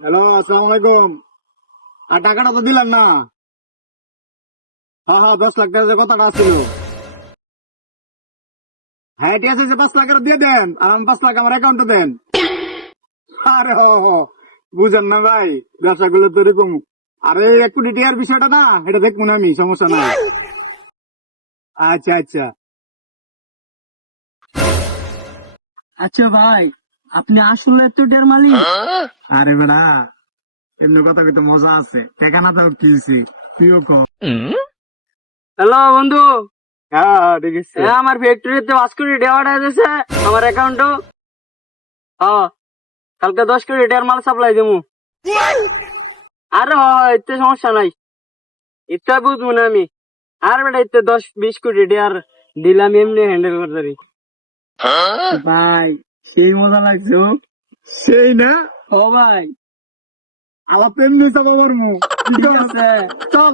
Hello, আসসালামু আলাইকুম। আর টাকাটা তো দিলেন না। হ্যাঁ হ্যাঁ, 10 লাখ টাকা যে কথাটা ছিল। হ্যাঁ ঠিক আছে, যে 5 লাখ দিয়ে দেন, আর আমি 5 লাখ আমার অ্যাকাউন্টে দেন। আরে বুঝেন না ভাই, ব্যবসা করলে তো এরকম। আরে 1 কোটি টাকার বিষয়টা না, এটা দেখবো না আমি, সমস্যা নাই। আচ্ছা আচ্ছা। আচ্ছা ভাই, আপনি আসলে তো এটার মালিক? আরে বেড়া, এমনি কথা কইতে মজা আছে, টাকা না তো কিনছি, তুইও কর। হ্যালো বন্ধু। হ্যাঁ হ্যাঁ, ঠিক আছে। হ্যাঁ, আমার ফ্যাক্টরিতে 5 কোটি টাকা পাঠাই দিয়েছে আমার অ্যাকাউন্টে। হ্যাঁ, কালকে 10 কোটি টাকার মাল সাপ্লাই দেবো। আরে এতে সমস্যা নাই, ইচ্ছা বুঝবো না আমি। আর বেটা ইতে 10-20 কোটি টাকার ডিল আমি এমনি হ্যান্ডেল করতে পারি। ভাই, সেই মজা লাগছে। সেই না, ও ভাই, আবার তো এমনি চাপা মারমু। ঠিক আছে। চল।